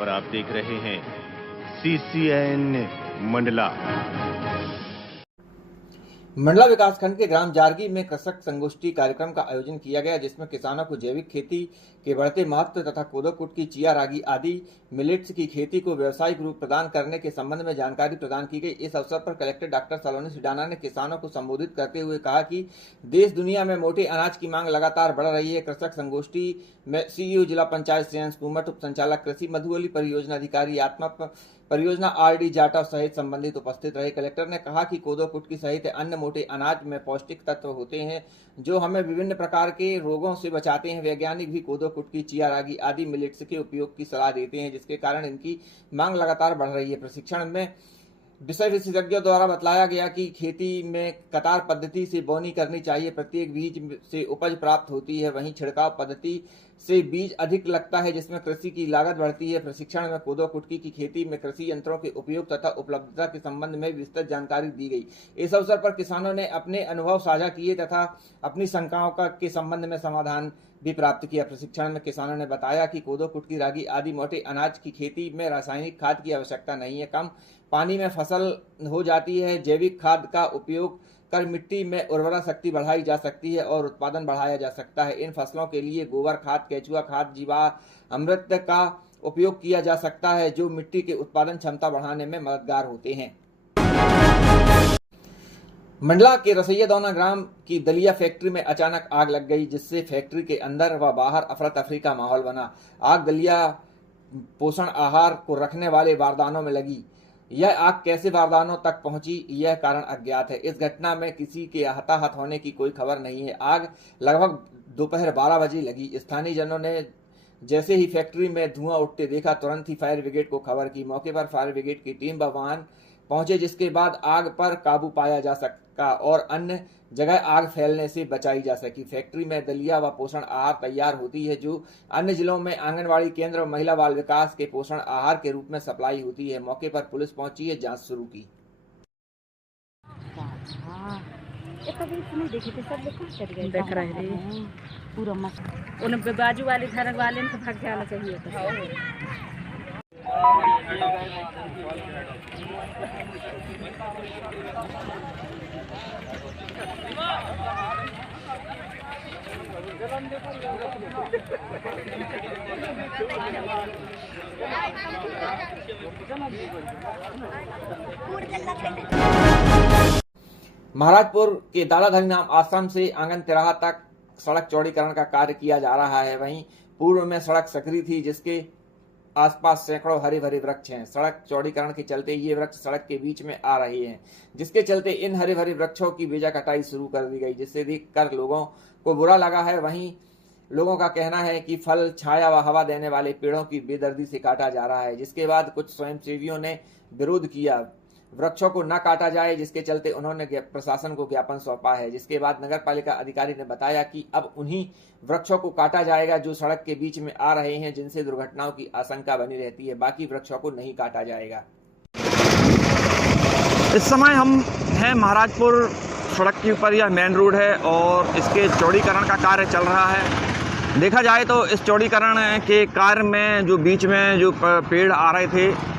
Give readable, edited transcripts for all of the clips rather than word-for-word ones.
और आप देख रहे हैं CCN मंडला। मंडला विकासखंड के ग्राम जारगी में कृषक संगोष्ठी कार्यक्रम का आयोजन किया गया, जिसमें किसानों को जैविक खेती के बढ़ते महत्व तथा कोदो कुट की चिया, रागी आदि मिलेट्स की खेती को व्यावसायिक रूप प्रदान करने के संबंध में जानकारी प्रदान की गई। इस अवसर पर कलेक्टर डॉक्टर सलोनी सिडाना ने किसानों को संबोधित करते हुए कहा कि देश दुनिया में मोटे अनाज की मांग लगातार बढ़ रही है। कृषक संगोष्ठी में सीईओ जिला पंचायत श्रेयांश कुमट, उप संचालक कृषि मधुबली, परियोजना अधिकारी आत्मा परियोजना RD जाटव सहित संबंधित उपस्थित रहे। कलेक्टर ने कहा कि कोदो कुटकी सहित अन्य मोटे अनाज में पौष्टिक तत्व होते हैं जो हमें विभिन्न प्रकार के रोगों से बचाते हैं। वैज्ञानिक भी कोदो कुटकी, चिया, रागी आदि मिलेट्स के उपयोग की सलाह देते हैं, जिसके कारण इनकी मांग लगातार बढ़ रही है। प्रशिक्षण में विषय विशेषज्ञों द्वारा बतलाया गया कि खेती में कतार पद्धति से बोनी करनी चाहिए, प्रत्येक बीज से उपज प्राप्त होती है। वहीं छिड़काव पद्धति से बीज अधिक लगता है, जिसमें कृषि की लागत बढ़ती है। प्रशिक्षण में कोदो कुटकी की खेती में कृषि यंत्रों के उपयोग तथा उपलब्धता के संबंध में विस्तृत जानकारी दी गई। इस अवसर पर किसानों ने अपने अनुभव साझा किए तथा अपनी शंकाओं के संबंध में समाधान भी प्राप्त किया। प्रशिक्षण में किसानों ने बताया कि कोदो कुटकी, रागी आदि मोटे अनाज की खेती में रासायनिक खाद की आवश्यकता नहीं है, कम पानी में फसल हो जाती है। जैविक खाद का उपयोग कर मिट्टी में उर्वरा शक्ति बढ़ाई जा सकती है और उत्पादन बढ़ाया जा सकता है। इन फसलों के लिए गोबर खाद, केचुआ खाद, जीवामृत का उपयोग किया जा सकता है, जो मिट्टी के उत्पादन क्षमता बढ़ाने में मददगार होते हैं। मंडला के रसैया दौना ग्राम की दलिया फैक्ट्री में अचानक आग लग गई, जिससे फैक्ट्री के अंदर व बाहर अफरा तफरी का माहौल बना। आग दलिया पोषण आहार को रखने वाले बारदानों में लगी। यह आग कैसे बारदानों तक पहुंची, यह कारण अज्ञात है। इस घटना में किसी के हताहत होने की कोई खबर नहीं है। आग लगभग दोपहर 12 बजे लगी। स्थानीय जनों ने जैसे ही फैक्ट्री में धुआं उठते देखा, तुरंत ही फायर ब्रिगेड को खबर की। मौके पर फायर ब्रिगेड की टीम व वाहन पहुंचे, जिसके बाद आग पर काबू पाया जा सका और अन्य जगह आग फैलने से बचाई जा सकी। फैक्ट्री में दलिया व पोषण आहार तैयार होती है, जो अन्य जिलों में आंगनबाड़ी केंद्र और महिला बाल विकास के पोषण आहार के रूप में सप्लाई होती है। मौके पर पुलिस पहुंची है, जांच शुरू की। देख रहे थे पूरा मस्त उन बाजू वाले घर वाले ने भाग जाना चाहिए था। महाराजपुर के दादाधरी नाम आश्रम से आंगन तिराहा तक सड़क चौड़ीकरण का कार्य किया जा रहा है। वहीं पूर्व में सड़क सकरी थी, जिसके आसपास सैकड़ों हरे भरे वृक्ष हैं। सड़क चौड़ीकरण के चलते ये वृक्ष सड़क के बीच में आ रहे हैं, जिसके चलते इन हरे भरे वृक्षों की बेजा कटाई शुरू कर दी गई, जिससे देखकर लोगों को बुरा लगा है। वहीं लोगों का कहना है कि फल, छाया व हवा देने वाले पेड़ों की बेदर्दी से काटा जा रहा है, जिसके बाद कुछ स्वयंसेवियों ने विरोध किया वृक्षों को न काटा जाए, जिसके चलते उन्होंने प्रशासन को ज्ञापन सौंपा है। जिसके बाद नगर पालिका अधिकारी ने बताया कि अब उन्हीं वृक्षों को काटा जाएगा जो सड़क के बीच में आ रहे हैं, जिनसे दुर्घटनाओं की आशंका बनी रहती है। बाकी वृक्षों को नहीं काटा जाएगा। इस समय हम हैं महाराजपुर सड़क के ऊपर। यह मेन रोड है और इसके चौड़ीकरण का कार्य चल रहा है। देखा जाए तो इस चौड़ीकरण के कार्य में जो बीच में जो पेड़ आ रहे थे,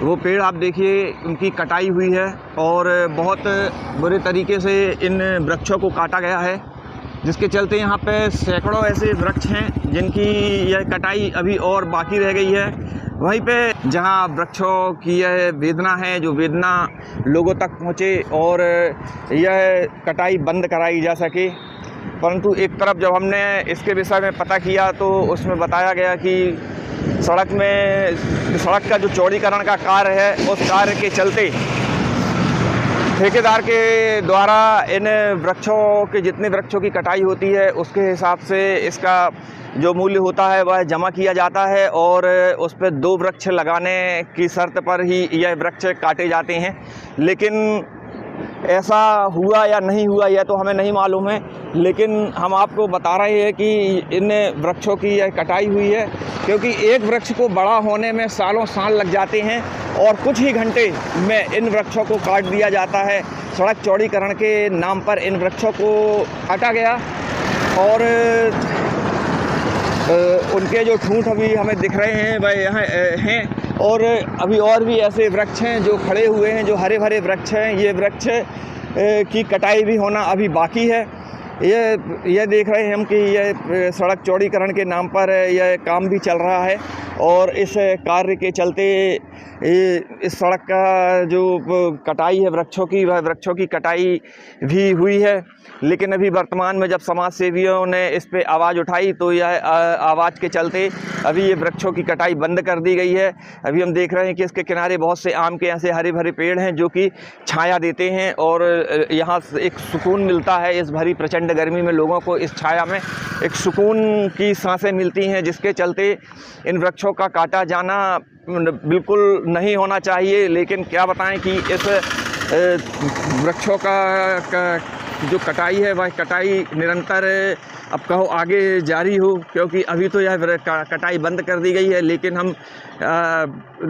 वो पेड़ आप देखिए उनकी कटाई हुई है और बहुत बुरे तरीके से इन वृक्षों को काटा गया है, जिसके चलते यहाँ पे सैकड़ों ऐसे वृक्ष हैं जिनकी यह कटाई अभी और बाकी रह गई है। वहीं पे जहाँ वृक्षों की यह वेदना है, जो वेदना लोगों तक पहुँचे और यह कटाई बंद कराई जा सके। परंतु एक तरफ जब हमने इसके विषय में पता किया तो उसमें बताया गया कि सड़क का जो चौड़ीकरण का कार्य है, उस कार्य के चलते ठेकेदार के द्वारा इन वृक्षों के जितने वृक्षों की कटाई होती है उसके हिसाब से इसका जो मूल्य होता है वह जमा किया जाता है और उस पर 2 वृक्ष लगाने की शर्त पर ही यह वृक्ष काटे जाते हैं। लेकिन ऐसा हुआ या नहीं हुआ यह तो हमें नहीं मालूम है, लेकिन हम आपको बता रहे हैं कि इन वृक्षों की यह कटाई हुई है, क्योंकि एक वृक्ष को बड़ा होने में सालों साल लग जाते हैं और कुछ ही घंटे में इन वृक्षों को काट दिया जाता है। सड़क चौड़ीकरण के नाम पर इन वृक्षों को काटा गया और उनके जो ठूंठ अभी हमें दिख रहे हैं वह यहाँ हैं, और अभी और भी ऐसे वृक्ष हैं जो खड़े हुए हैं, जो हरे भरे वृक्ष हैं। ये वृक्ष की कटाई भी होना अभी बाकी है। ये देख रहे हैं हम कि यह सड़क चौड़ीकरण के नाम पर यह काम भी चल रहा है, और इस कार्य के चलते इस सड़क का जो कटाई है वृक्षों की, वह वृक्षों की कटाई भी हुई है। लेकिन अभी वर्तमान में जब समाज सेवियों ने इस पे आवाज़ उठाई तो यह आवाज़ के चलते अभी ये वृक्षों की कटाई बंद कर दी गई है। अभी हम देख रहे हैं कि इसके किनारे बहुत से आम के ऐसे हरे भरे पेड़ हैं जो कि छाया देते हैं, और यहाँ एक सुकून मिलता है। इस भरी प्रचंड गर्मी में लोगों को इस छाया में एक सुकून की सांसें मिलती हैं, जिसके चलते इन वृक्षों का काटा जाना बिल्कुल नहीं होना चाहिए। लेकिन क्या बताएं कि इस वृक्षों का जो कटाई है वह कटाई निरंतर अब कहो आगे जारी हो, क्योंकि अभी तो यह कटाई बंद कर दी गई है। लेकिन हम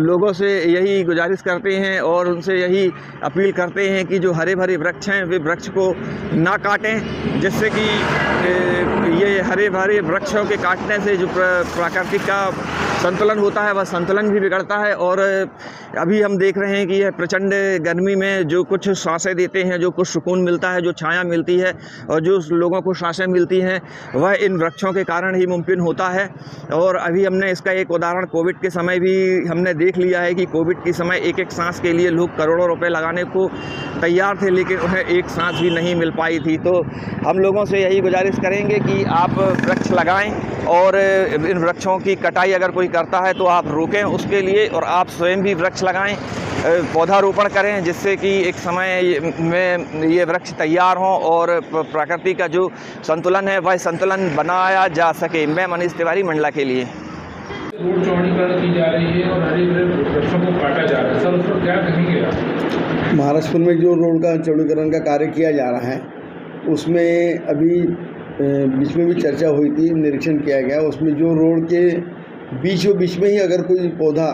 लोगों से यही गुजारिश करते हैं और उनसे यही अपील करते हैं कि जो हरे भरे वृक्ष हैं वे वृक्ष को ना काटें, जिससे कि ये हरे भरे वृक्षों के काटने से जो प्राकृतिक का संतुलन होता है वह संतुलन भी बिगड़ता है। और अभी हम देख रहे हैं कि यह प्रचंड गर्मी में जो कुछ सांसें देते हैं, जो कुछ सुकून मिलता है, जो छाया मिलती है और जो लोगों को सांसें मिलती हैं, वह इन वृक्षों के कारण ही मुमकिन होता है। और अभी हमने इसका एक उदाहरण कोविड के समय भी हमने देख लिया है कि कोविड के समय एक एक सांस के लिए लोग करोड़ों रुपए लगाने को तैयार थे, लेकिन उन्हें एक सांस भी नहीं मिल पाई थी। तो हम लोगों से यही गुजारिश करेंगे कि आप वृक्ष लगाएं, और इन वृक्षों की कटाई अगर कोई करता है तो आप रोकें उसके लिए, और आप स्वयं भी वृक्ष लगाएं, पौधारोपण करें, जिससे कि एक समय में ये वृक्ष तैयार हों और प्रकृति का जो संतुलन है वह संतुलन बनाया जा सके। मैं मनीष तिवारी, मंडला के लिए। रोड चौड़ीकरण की जा रही है और हरे भरे वृक्षों को काटा जा रहा है, सर उस पर क्या कहेंगे आप? महाराष्ट्र में जो रोड का चौड़ीकरण का कार्य किया जा रहा है उसमें अभी बीच में भी चर्चा हुई थी, निरीक्षण किया गया। उसमें जो रोड के बीच में ही अगर कोई पौधा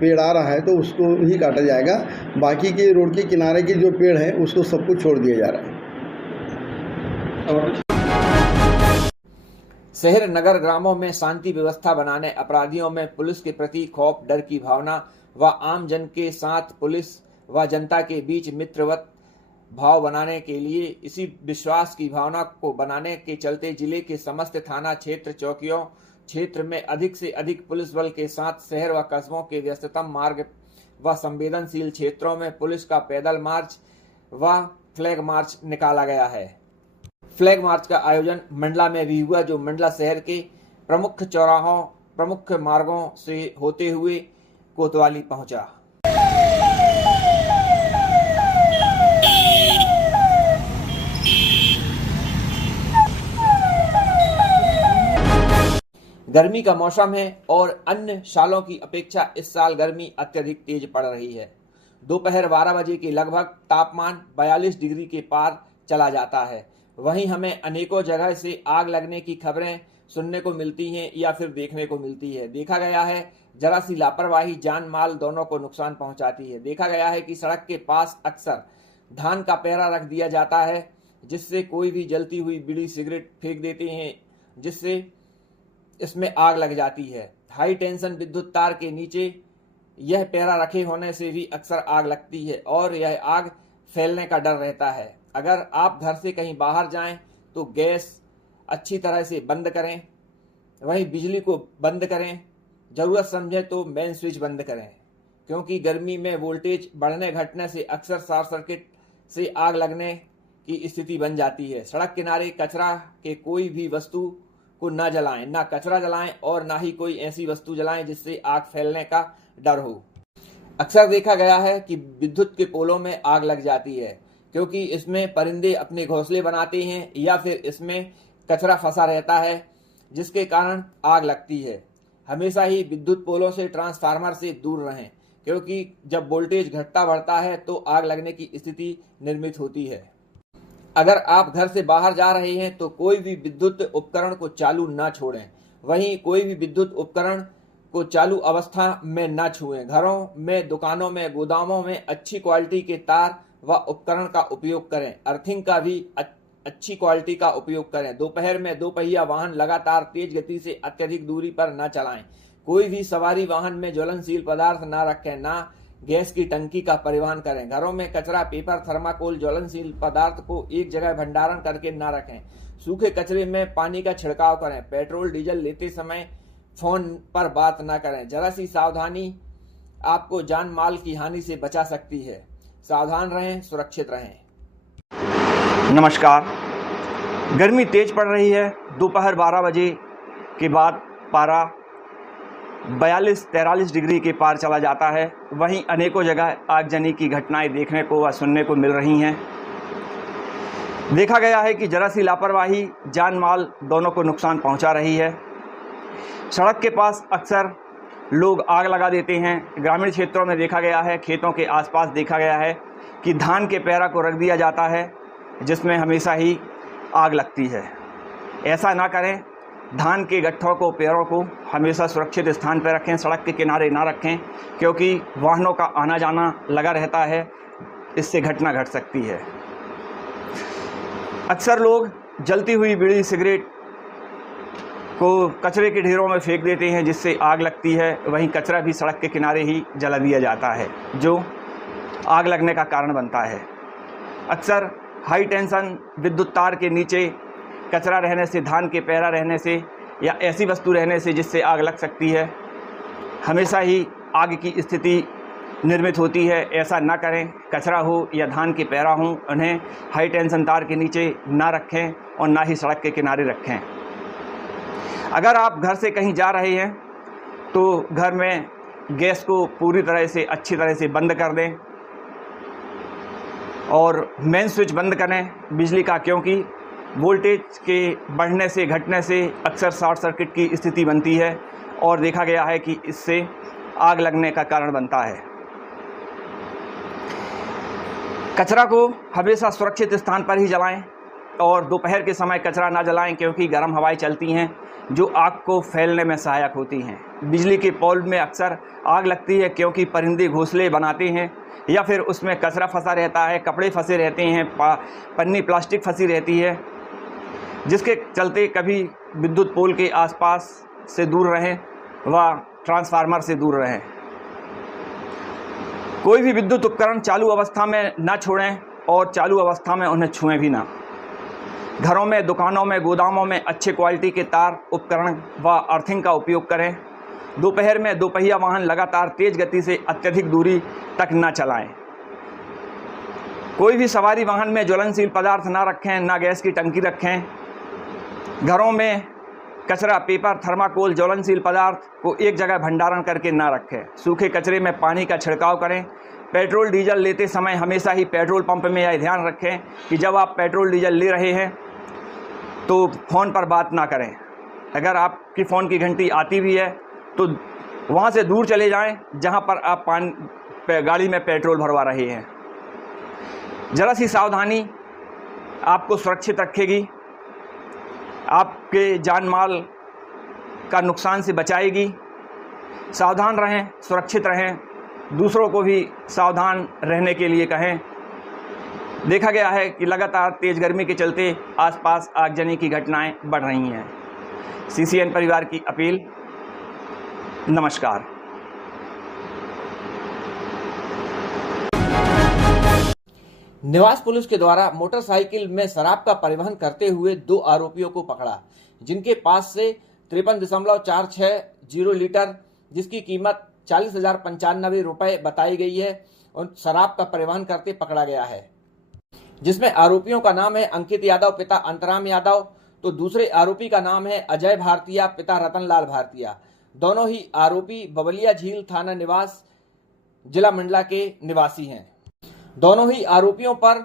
पेड़ आ रहा है तो उसको ही काटा जाएगा, बाकी के रोड के किनारे के जो पेड़ हैं उसको सबको छोड़ दिया जा रहा है। शहर नगर ग्रामों में शांति व्यवस्था बनाने, अपराधियों में पुलिस के प्रति खौफ डर की भावना व आम जन के साथ पुलिस व जनता के बीच मित्रवत भाव बनाने के लिए, इसी विश्वास की भावना को बनाने के चलते जिले के समस्त थाना क्षेत्र चौकियों क्षेत्र में अधिक से अधिक पुलिस बल के साथ शहर व कस्बों के व्यस्ततम मार्ग व संवेदनशील क्षेत्रों में पुलिस का पैदल मार्च व फ्लैग मार्च निकाला गया है। फ्लैग मार्च का आयोजन मंडला में भी हुआ, जो मंडला शहर के प्रमुख चौराहों, प्रमुख मार्गों से होते हुए कोतवाली पहुंचा। गर्मी का मौसम है और अन्य सालों की अपेक्षा इस साल गर्मी अत्यधिक तेज पड़ रही है। दोपहर 12 बजे के लगभग तापमान 42 डिग्री के पार चला जाता है। वहीं हमें अनेकों जगह से आग लगने की खबरें सुनने को मिलती हैं या फिर देखने को मिलती है। देखा गया है जरा सी लापरवाही जान माल दोनों को नुकसान पहुंचाती है। देखा गया है कि सड़क के पास अक्सर धान का पैरा रख दिया जाता है, जिससे कोई भी जलती हुई बीड़ी सिगरेट फेंक देते हैं, जिससे इसमें आग लग जाती है। हाई टेंशन विद्युत तार के नीचे यह पैरा रखे होने से भी अक्सर आग लगती है और यह आग फैलने का डर रहता है। अगर आप घर से कहीं बाहर जाएं तो गैस अच्छी तरह से बंद करें, वहीं बिजली को बंद करें, ज़रूरत समझे तो मेन स्विच बंद करें, क्योंकि गर्मी में वोल्टेज बढ़ने घटने से अक्सर शॉर्ट सर्किट से आग लगने की स्थिति बन जाती है। सड़क किनारे कचरा के कोई भी वस्तु को न जलाएं, ना कचरा जलाएं और ना ही कोई ऐसी वस्तु जलाएं जिससे आग फैलने का डर हो। अक्सर देखा गया है कि विद्युत के पोलों में आग लग जाती है, क्योंकि इसमें परिंदे अपने घोंसले बनाते हैं या फिर इसमें कचरा फंसा रहता है, जिसके कारण आग लगती है। हमेशा ही विद्युत पोलों से, ट्रांसफार्मर से दूर रहें, क्योंकि जब वोल्टेज घटता बढ़ता है तो आग लगने की स्थिति निर्मित होती है। अगर आप घर से बाहर जा रहे हैं तो कोई भी विद्युत उपकरण को चालू न छोड़ें, वहीं कोई भी विद्युत उपकरण को चालू अवस्था में न छुएं। घरों में, दुकानों में, गोदामों में अच्छी क्वालिटी के तार व उपकरण का उपयोग करें। अर्थिंग का भी अच्छी क्वालिटी का उपयोग करें। दोपहर में दोपहिया वाहन लगातार तेज गति से अत्यधिक दूरी पर न चलाएं। कोई भी सवारी वाहन में ज्वलनशील पदार्थ न रखें, ना गैस की टंकी का परिवहन करें। घरों में कचरा, पेपर, थर्माकोल, ज्वलनशील पदार्थ को एक जगह भंडारण करके न रखें। सूखे कचरे में पानी का छिड़काव करें। पेट्रोल डीजल लेते समय फोन पर बात न करें। जरा सी सावधानी आपको जान माल की हानि से बचा सकती है। सावधान रहें, सुरक्षित रहें। नमस्कार। गर्मी तेज पड़ रही है। दोपहर 12 बजे के बाद पारा 42-43 डिग्री के पार चला जाता है। वहीं अनेकों जगह आगजनी की घटनाएं देखने को व सुनने को मिल रही हैं। देखा गया है कि जरा सी लापरवाही जान माल दोनों को नुकसान पहुंचा रही है। सड़क के पास अक्सर लोग आग लगा देते हैं। ग्रामीण क्षेत्रों में देखा गया है, खेतों के आसपास देखा गया है कि धान के पैरा को रख दिया जाता है, जिसमें हमेशा ही आग लगती है। ऐसा ना करें। धान के गट्ठों को, पैरों को हमेशा सुरक्षित स्थान पर रखें, सड़क के किनारे ना रखें, क्योंकि वाहनों का आना जाना लगा रहता है। इससे घटना घट सकती है। अक्सर लोग जलती हुई बीड़ी, सिगरेट को कचरे के ढेरों में फेंक देते हैं, जिससे आग लगती है। वहीं कचरा भी सड़क के किनारे ही जला दिया जाता है, जो आग लगने का कारण बनता है। अक्सर हाई टेंशन विद्युत तार के नीचे कचरा रहने से, धान के पैरा रहने से या ऐसी वस्तु रहने से जिससे आग लग सकती है, हमेशा ही आग की स्थिति निर्मित होती है। ऐसा ना करें। कचरा हो या धान के पैरा हो, उन्हें हाई टेंशन तार के नीचे ना रखें और ना ही सड़क के किनारे रखें। अगर आप घर से कहीं जा रहे हैं तो घर में गैस को पूरी तरह से, अच्छी तरह से बंद कर दें और मेन स्विच बंद करें बिजली का, क्योंकि वोल्टेज के बढ़ने से, घटने से अक्सर शॉर्ट सर्किट की स्थिति बनती है और देखा गया है कि इससे आग लगने का कारण बनता है। कचरा को हमेशा सुरक्षित स्थान पर ही जलाएं और दोपहर के समय कचरा ना जलाएं, क्योंकि गर्म हवाएं चलती हैं जो आग को फैलने में सहायक होती हैं। बिजली के पोल में अक्सर आग लगती है क्योंकि परिंदे घोंसले बनाते हैं या फिर उसमें कचरा फंसा रहता है, कपड़े फंसे रहते हैं, पन्नी प्लास्टिक फंसी रहती है, जिसके चलते कभी विद्युत पोल के आसपास से दूर रहें व ट्रांसफार्मर से दूर रहें। कोई भी विद्युत उपकरण चालू अवस्था में ना छोड़ें और चालू अवस्था में उन्हें छुएं भी ना। घरों में, दुकानों में, गोदामों में अच्छे क्वालिटी के तार, उपकरण व अर्थिंग का उपयोग करें। दोपहर में दोपहिया वाहन लगातार तेज गति से अत्यधिक दूरी तक न चलाएं। कोई भी सवारी वाहन में ज्वलनशील पदार्थ ना रखें, ना गैस की टंकी रखें। घरों में कचरा, पेपर, थर्माकोल, ज्वलनशील पदार्थ को एक जगह भंडारण करके ना रखें। सूखे कचरे में पानी का छिड़काव करें। पेट्रोल डीजल लेते समय हमेशा ही पेट्रोल पंप में यह ध्यान रखें कि जब आप पेट्रोल डीजल ले रहे हैं तो फ़ोन पर बात ना करें। अगर आपकी फ़ोन की घंटी आती भी है तो वहाँ से दूर चले जाएं जहाँ पर आप गाड़ी में पेट्रोल भरवा रहे हैं। ज़रा सी सावधानी आपको सुरक्षित रखेगी, आपके जान माल का नुकसान से बचाएगी। सावधान रहें, सुरक्षित रहें, दूसरों को भी सावधान रहने के लिए कहें। देखा गया है कि लगातार तेज़ गर्मी के चलते आसपास आगजनी की घटनाएं बढ़ रही हैं। CCN परिवार की अपील। नमस्कार। निवास पुलिस के द्वारा मोटरसाइकिल में शराब का परिवहन करते हुए 2 आरोपियों को पकड़ा, जिनके पास से 53.460 लीटर, जिसकी कीमत 40,095 रुपए बताई गई है, और शराब का परिवहन करते पकड़ा गया है। जिसमें आरोपियों का नाम है अंकित यादव, पिता अंतराम यादव, तो दूसरे आरोपी का नाम है अजय भारतीय, पिता रतनलाल भारतीय। दोनों ही आरोपी बबलिया झील थाना निवास, जिला मंडला के निवासी हैं। दोनों ही आरोपियों पर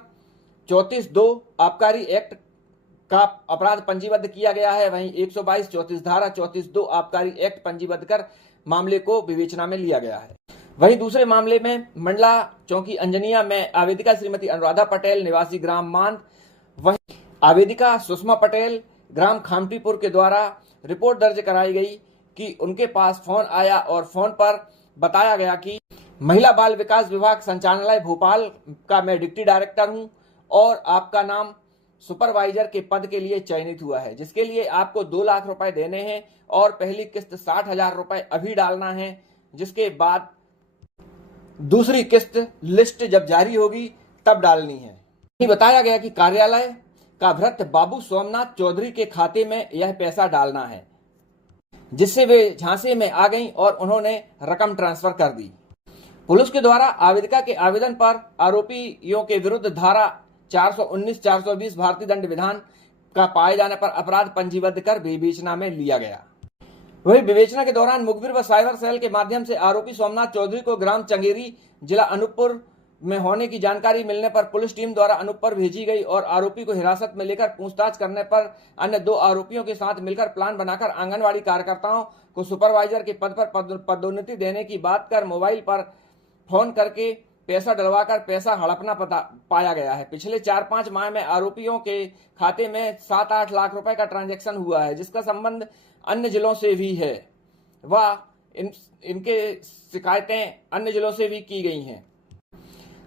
34(2) आबकारी एक्ट का अपराध पंजीबद्ध किया गया है। वहीं 122 34 धारा 34(2) आबकारी एक्ट पंजीबद्ध कर मामले को विवेचना में लिया गया है। वहीं दूसरे मामले में मंडला चौकी अंजनिया में आवेदिका श्रीमती अनुराधा पटेल, निवासी ग्राम मांद, वहीं आवेदिका सुषमा पटेल, ग्राम खामटीपुर के द्वारा रिपोर्ट दर्ज कराई गई कि उनके पास फोन आया और फोन पर बताया गया कि महिला बाल विकास विभाग संचालनालय भोपाल का मैं डिप्टी डायरेक्टर हूं और आपका नाम सुपरवाइजर के पद के लिए चयनित हुआ है, जिसके लिए आपको 2 लाख रुपए देने हैं और पहली किस्त 60,000 रुपए अभी डालना है, जिसके बाद दूसरी किस्त लिस्ट जब जारी होगी तब डालनी है। बताया गया कि कार्यालय का भृत्य बाबू सोमनाथ चौधरी के खाते में यह पैसा डालना है, जिससे वे झांसे में आ गईं और उन्होंने रकम ट्रांसफर कर दी। पुलिस के द्वारा आवेदिका के आवेदन पर आरोपियों के विरुद्ध धारा 419, 420 भारतीय दंड विधान का पाए जाने पर अपराध पंजीबद्ध कर विवेचना में लिया गया। वही विवेचना के दौरान मुखबिर व साइबर सेल के माध्यम से आरोपी सोमनाथ चौधरी को ग्राम चंगेरी, जिला अनूपपुर में होने की जानकारी मिलने पर पुलिस टीम द्वारा अनूपपुर भेजी गई और आरोपी को हिरासत में लेकर पूछताछ करने पर अन्य 2 आरोपियों के साथ मिलकर प्लान बनाकर आंगनवाड़ी कार्यकर्ताओं को सुपरवाइजर के पद पर पदोन्नति देने की बात कर मोबाइल पर फोन करके पैसा डलवाकर पैसा हड़पना पाया गया है। पिछले 4-5 माह में आरोपियों के खाते में 7-8 लाख रुपए का ट्रांजैक्शन हुआ है, जिसका संबंध अन्य जिलों से भी है व इनके शिकायतें अन्य जिलों से भी की गई हैं।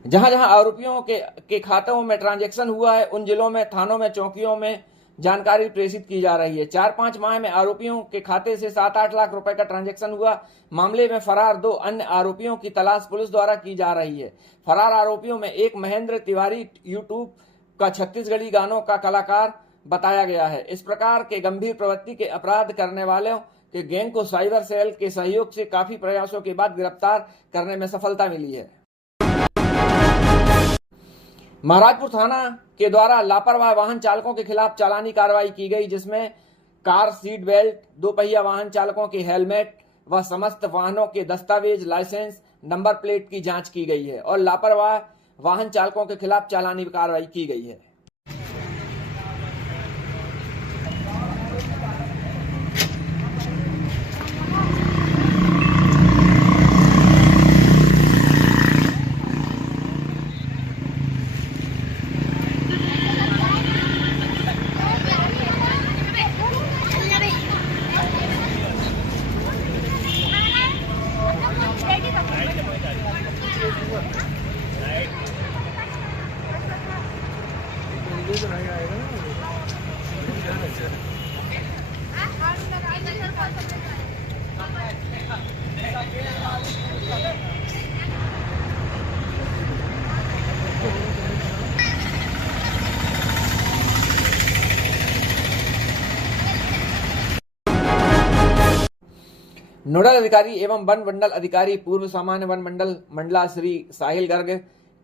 जहां जहां आरोपियों के खातों में ट्रांजैक्शन हुआ है, उन जिलों में थानों में चौकियों में जानकारी प्रेषित की जा रही है। 4-5 माह में आरोपियों के खाते से 7-8 लाख रुपए का ट्रांजैक्शन हुआ। मामले में फरार 2 अन्य आरोपियों की तलाश पुलिस द्वारा की जा रही है। फरार आरोपियों में एक महेंद्र तिवारी यूट्यूब का छत्तीसगढ़ी गानों का कलाकार बताया गया है। इस प्रकार के गंभीर प्रवृत्ति के अपराध करने वालों के गैंग को साइबर सेल के सहयोग से काफी प्रयासों के बाद गिरफ्तार करने में सफलता मिली है। महाराजपुर थाना के द्वारा लापरवाह वाहन चालकों के खिलाफ चालानी कार्रवाई की गई, जिसमें कार सीट बेल्ट, 2 पहिया वाहन चालकों के हेलमेट व समस्त वाहनों के दस्तावेज, लाइसेंस, नंबर प्लेट की जांच की गई है और लापरवाह वाहन चालकों के खिलाफ चालानी कार्रवाई की गई है। नोडल अधिकारी एवं वन मंडल अधिकारी पूर्व सामान्य वन मंडल मंडला श्री साहिल गर्ग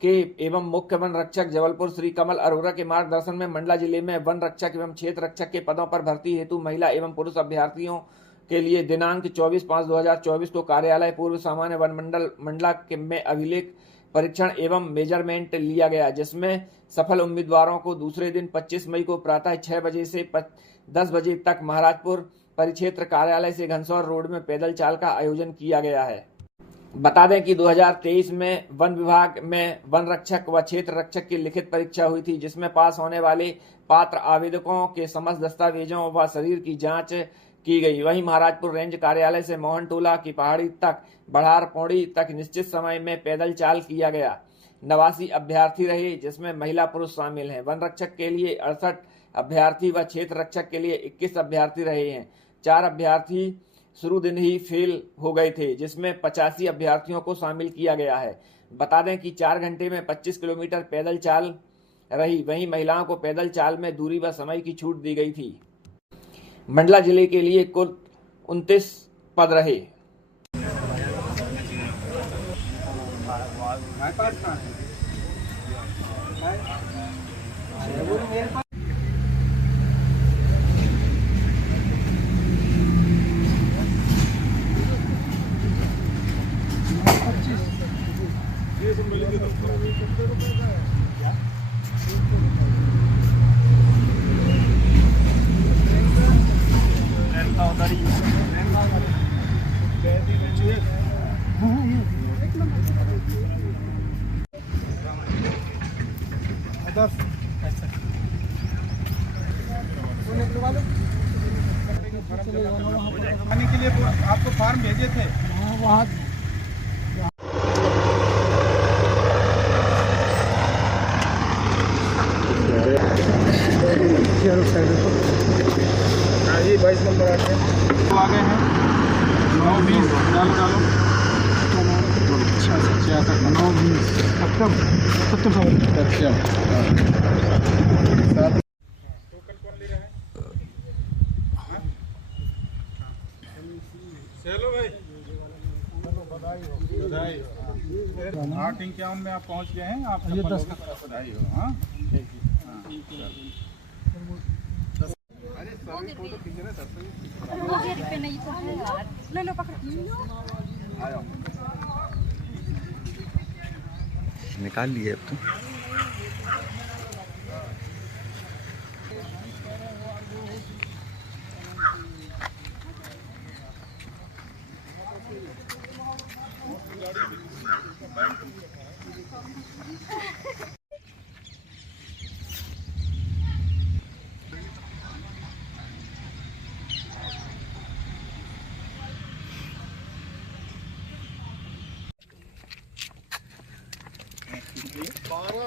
के एवं मुख्य वन रक्षक जबलपुर श्री कमल अरोरा के मार्गदर्शन में मंडला जिले में वन रक्षक एवं क्षेत्र रक्षक के पदों पर भर्ती हेतु महिला एवं पुरुष अभ्यर्थियों के लिए दिनांक 24/5/2024 को कार्यालय पूर्व सामान्य वन मंडल मंडला में अभिलेख परीक्षण एवं मेजरमेंट लिया गया, जिसमें सफल उम्मीदवारों को दूसरे दिन 25 मई को प्रातः 6 बजे से 10 बजे तक महाराजपुर परिक्षेत्र कार्यालय से घनसौर रोड में पैदल चाल का आयोजन किया गया है। बता दें कि 2023 में वन विभाग में वन रक्षक व क्षेत्र रक्षक की लिखित परीक्षा हुई थी, जिसमें पास होने वाले पात्र आवेदकों के समस्त दस्तावेजों व शरीर की जांच की गई। वहीं महाराजपुर रेंज कार्यालय से मोहन टोला की पहाड़ी तक बढ़ार पौड़ी तक निश्चित समय में पैदल चाल किया गया। 89 अभ्यर्थी रहे, जिसमें महिला पुरुष शामिल हैं। वन रक्षक के लिए 68 अभ्यर्थी व क्षेत्र रक्षक के लिए 21 अभ्यर्थी रहे हैं। 4 अभ्यर्थी शुरू दिन ही फेल हो गए थे, जिसमें 85 अभ्यर्थियों को शामिल किया गया है। बता दें कि 4 घंटे में 25 किलोमीटर पैदल चाल रही। वहीं महिलाओं को पैदल चाल में दूरी व समय की छूट दी गई थी। मंडला जिले के लिए कुल 29 पद रहे। खाने के लिए आपको फार्म भेजे थे वहाँ हाँ ये 22 नंबर आते हैं, तो आ गए हैं 9 20 डालो डालो 66 9 20 70 अच्छा चलो भाई, बधाई हो। 8 इक्यावन में आप पहुंच गए हैं, आप ये 10 का बधाई हो। हाँ ले लो पकड़ निकाल लिए अब तो।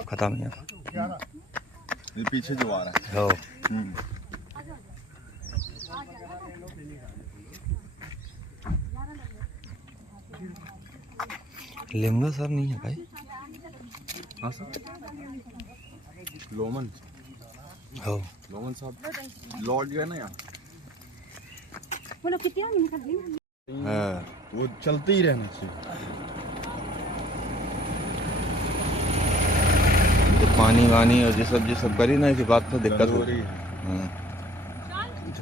खत्म है ये पीछे जो आ रहा है। हो लिमगा सर नहीं है भाई। हाँ सर, लोमन हो लोमन साहब लौट गए ना यहाँ। वो लोग कितने निकल गए, हाँ वो चलते ही रहना चाहिए। तो पानी वानी और ये सब करी ना, इसी बात पर दिक्कत हो रही है। हाँ।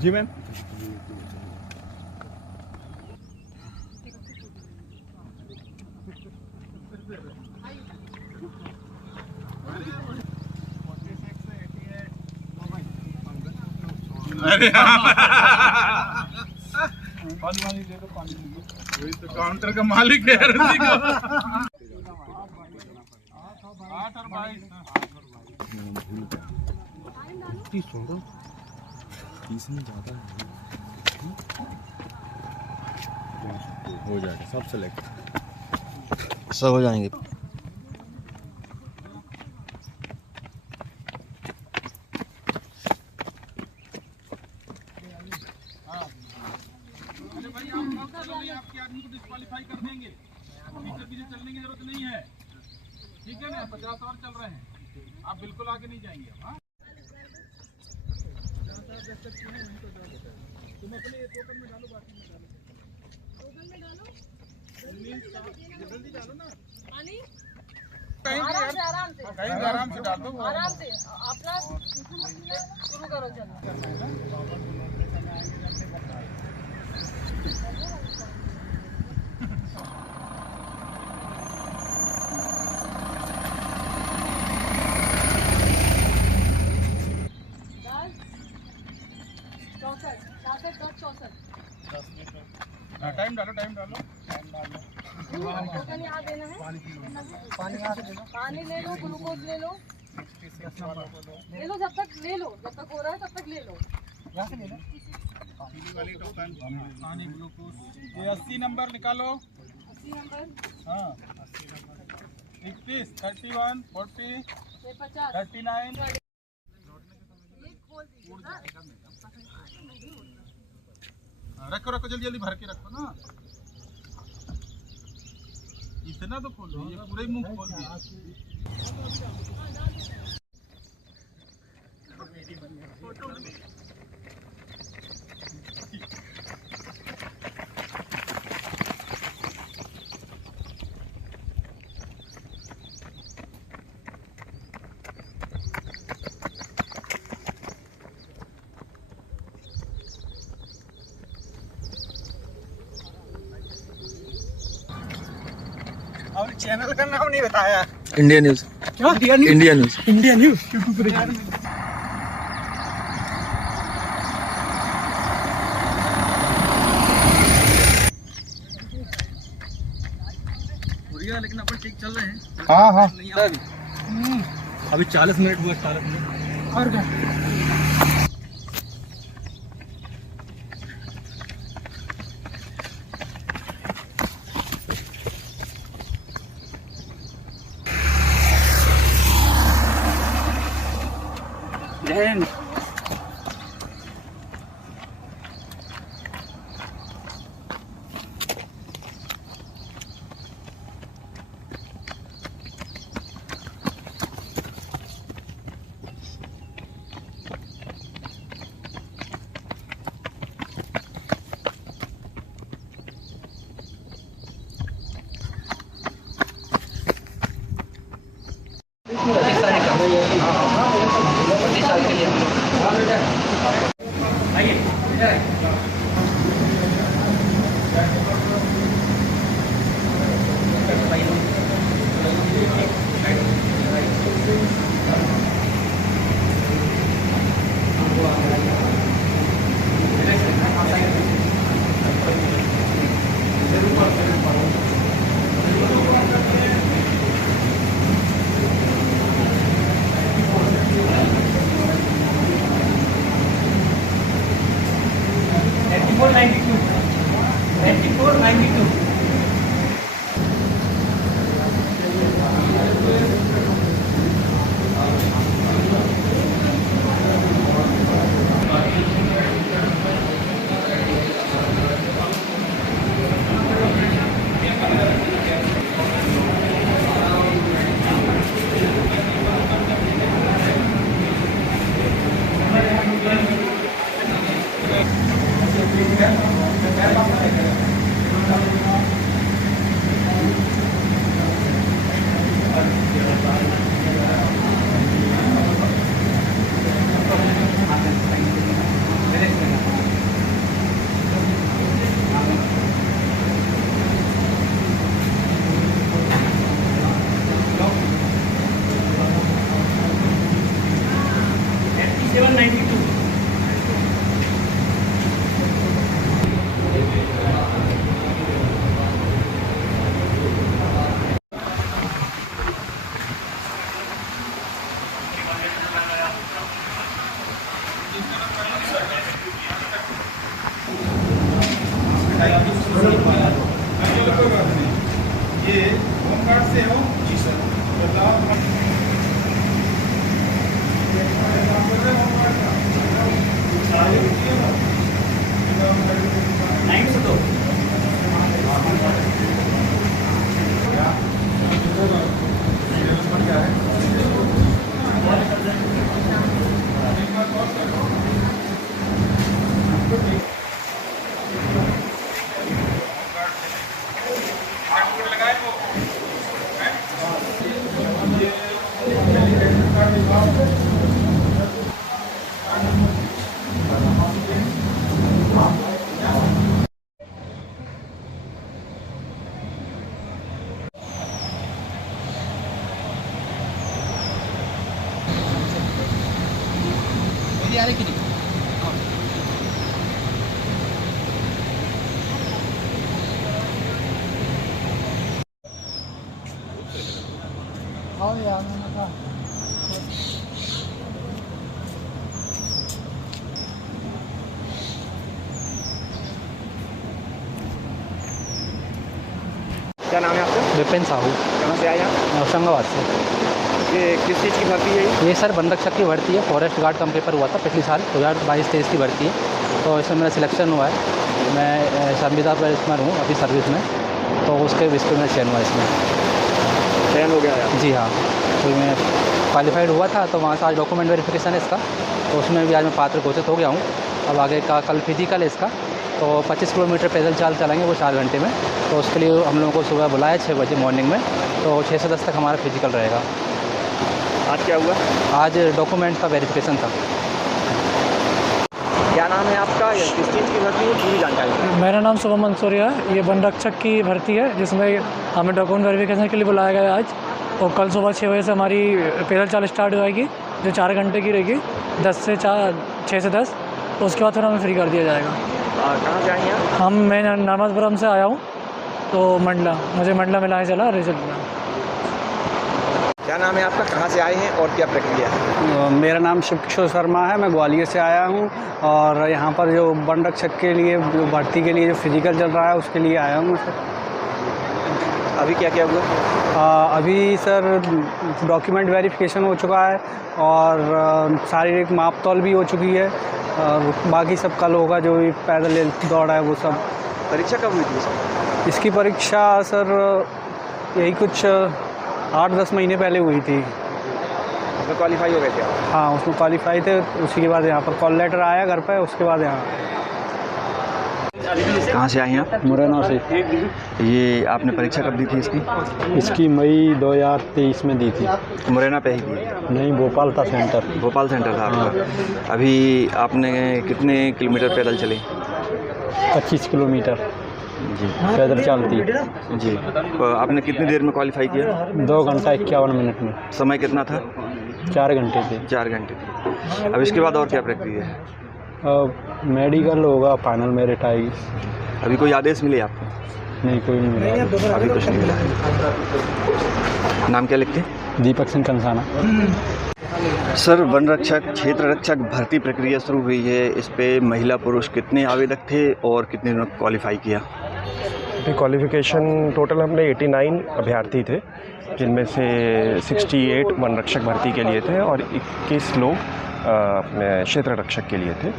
जी मैम। अरे पानी दे दो, पानी वही तो काउंटर का मालिक है। 8 और 22 30 में ज़्यादा है। हो जाएगा सब सेलेक्ट। सब हो जाएंगे। आपके आदमी को डिस्क्वालीफाई कर देंगे, पीछे चलने की जरूरत नहीं है, ठीक है ना। 50 और चल रहे हैं, आप बिल्कुल आगे नहीं जाएंगे। हाँ तुम अपने टोकन में डालो, बाकी में डालो, टोकन में डालो, जल्दी डालो ना पानी, कहीं आराम से डाल दो, आराम से अपना शुरू करो। चलो टाइम डालो यहाँ देना है, पानी ले लो, ग्लूकोज ले लो, जब तक हो रहा है तब तक ले लो। यहाँ से ले लो पानी ग्लूकोज। ये 80 नंबर निकालो, 80 नंबर। हाँ 21 31 40 39। रखो जल्दी भर के रखो ना, इतना तो खोलो, ये पूरे मुंह खोल दिया। और चैनल का नाम नहीं बताया। India news. क्या? India news. India news. लेकिन अपन ठीक चल रहे हैं। हाँ अभी 40 मिनट हुआ, 40 मिनट और क्या। ये होमगार्ड से हो? जी सर। क्या नाम है आपका? विपिन साहू। कहाँ से आए आप? होशंगाबाद से। ये किस चीज़ की भर्ती है? ये सर वन रक्षक की भर्ती है। फॉरेस्ट गार्ड का पेपर हुआ था पिछले साल 2022-23 की भर्ती है। तो इसमें मेरा सिलेक्शन हुआ है। मैं संविदा पर इसमें हूँ अभी सर्विस में, तो उसके इस पर मेरा चयन हुआ इसमें। चयन हो गया है? जी हाँ। तो मैं क्वालिफाइड हुआ था, तो वहाँ से आज डॉक्यूमेंट वेरिफिकेशन है इसका, तो उसमें भी आज मैं पात्र घोषित हो गया हूँ। अब आगे का कल फिजिकल है इसका, तो 25 किलोमीटर पैदल चाल चलेंगे वो 4 घंटे में। तो उसके लिए हम लोगों को सुबह बुलाया 6 बजे मॉर्निंग में, तो 6 से 10 तक हमारा फिजिकल रहेगा। आज क्या हुआ? आज डॉक्यूमेंट का वेरिफिकेशन था। क्या नाम है आपका? या किस चीज़ की भर्ती है? पूरी जानकारी। मेरा नाम शुभम मंसूरिया है। ये वन रक्षक की भर्ती है, जिसमें हमें डॉक्यूमेंट वेरिफिकेशन के लिए बुलाया गया है आज। और कल सुबह 6 बजे से हमारी पैदल चाल स्टार्ट हो जाएगी, जो 4 घंटे की रहेगी, 6 से 10। तो उसके बाद फिर हमें फ्री कर दिया जाएगा। कहाँ से आए हैं? मैं नर्मदापुरम से आया हूँ, तो मुझे मंडला में लाया चला रिजल्ट में। क्या नाम है आपका? कहाँ से आए हैं और क्या प्रक्रिया है? मेरा नाम शिव किशोर शर्मा है। मैं ग्वालियर से आया हूँ और यहाँ पर जो वन रक्षक के लिए जो भर्ती के लिए जो फिजिकल चल रहा है उसके लिए आया हूँ सर। अभी क्या क्या हुआ? अभी सर डॉक्यूमेंट वेरिफिकेशन हो चुका है और शारीरिक माप तौल भी हो चुकी है, और बाकी सब कल होगा। जो भी पैदल दौड़ है वो सब। परीक्षा कब हुई थी सर? इसकी परीक्षा सर यही कुछ 8-10 महीने पहले हुई थी। उसमें क्वालिफाई हो गए थे आप? हाँ, उसमें क्वालिफाई थे। उसी के बाद यहाँ पर कॉल लेटर आया घर पर, उसके बाद यहाँ। कहाँ से आई हैं आप? मुरैना से। ये आपने परीक्षा कब दी थी इसकी? इसकी मई 2023 में दी थी। मुरैना पे ही की? नहीं, भोपाल था सेंटर। भोपाल सेंटर था आपका। अभी आपने कितने किलोमीटर पैदल चले? 25 किलोमीटर जी पैदल चलती जी। तो आपने कितनी देर में क्वालिफाई किया? 2 घंटा 51 मिनट में। समय कितना था? 4 घंटे थे। 4 घंटे थे। अब इसके बाद और क्या प्रक्रिया है? अब मेडिकल होगा, फाइनल मेरिट आएगी। अभी कोई आदेश मिले आपको? नहीं, कोई नहीं मिला अभी कुछ नहीं मिला है। नाम क्या लिखते? दीपक सिंह कंसाना। सर, वन रक्षक क्षेत्र रक्षक भर्ती प्रक्रिया शुरू हुई है, इस पे महिला पुरुष कितने आवेदक थे और कितने ने क्वालिफाई किया? क्वालिफ़िकेशन टोटल हमने 89 अभ्यर्थी थे, जिनमें से 68 वन रक्षक भर्ती के लिए थे और 21 लोग अपने क्षेत्र रक्षक के लिए थे।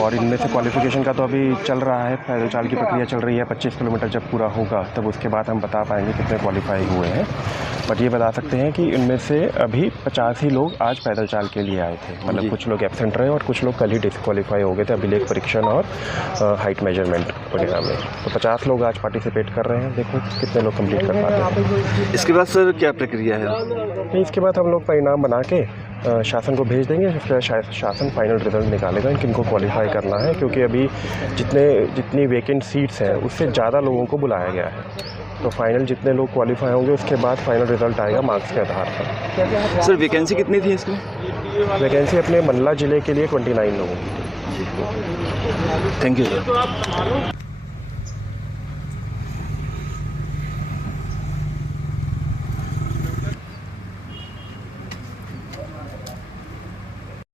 और इनमें से क्वालिफ़िकेशन का तो अभी चल रहा है, पैदल चाल की प्रक्रिया चल रही है। 25 किलोमीटर जब पूरा होगा तब उसके बाद हम बता पाएंगे कितने क्वालिफाई हुए हैं। बट ये बता सकते हैं कि इनमें से अभी 50 ही लोग आज पैदल चाल के लिए आए थे। मतलब कुछ लोग एब्सेंट रहे और कुछ लोग कल ही डिस्क्वालीफाई हो गए थे अभिलेख परीक्षण और हाइट मेजरमेंट वगैरह में। तो 50 लोग आज पार्टिसिपेट कर रहे हैं। देखो कितने लोग कंप्लीट कर पाते हैं। इसके बाद सर क्या प्रक्रिया है? इसके बाद हम लोग परिणाम बना के शासन को भेज देंगे, फिर शासन फाइनल रिजल्ट निकालेगा किनको क्वालिफाई करना है, क्योंकि अभी जितनी वेकेंट सीट्स हैं उससे ज़्यादा लोगों को बुलाया गया है। तो फाइनल जितने लोग क्वालिफाई होंगे उसके बाद फाइनल रिजल्ट आएगा मार्क्स के आधार पर। सर वैकेंसी कितनी थी इसमें? वैकेंसी अपने मंडला ज़िले के लिए 29 लोगों की। Thank you sir.